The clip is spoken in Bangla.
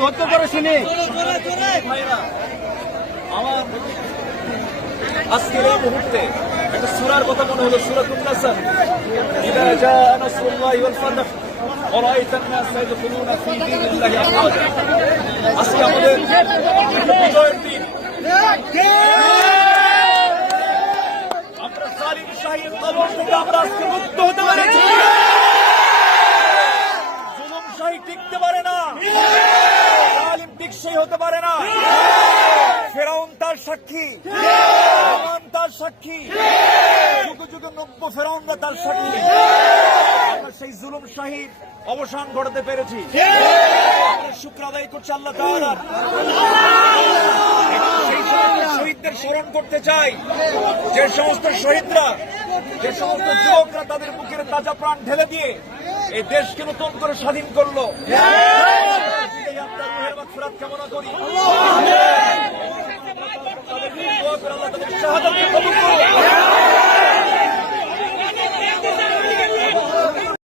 ধৈর্য করে শুনি। ভাইরা আমার আজকের এই মুহূর্তে একটা সূরার কথা মনে হলো, সূরাতুন নাসর। ইযা জাআ নাসরুল্লাহি ওয়াল ফাতহ ওয়া রাআইতান নাসা ইয়াদখুলুনা ফী দীনিল্লাহি আফওয়াজা। আজকে আমাদের বিজয়ের দিন। আমরা জালিম শাহীর কবর থেকে আমরা আজকে মুক্ত হতে পেরেছি। জুলুম শাহী টিকতে পারে না, জালিম টিকসই হতে পারে না। ফেরাউন তার সাক্ষী, হামান তার সাক্ষী, যুগে যুগে নব্য ফেরাউনরা তার সাক্ষী। আমরা সেই জুলুম শাহীর অবসান ঘটাতে পেরেছি। আমরা শুকর আদায় করছি আল্লাহ তাআলার। সেই সমস্ত শহীদদের স্মরণ করতে চাই, যে সমস্ত শহীদরা, যে সমস্ত যুবকরা তাদের বুকের তাজা প্রাণ ঢেলে দিয়ে এই দেশকে নতুন করে স্বাধীন করলো। আমরা রুহের মাগফিরাত কামনা করি।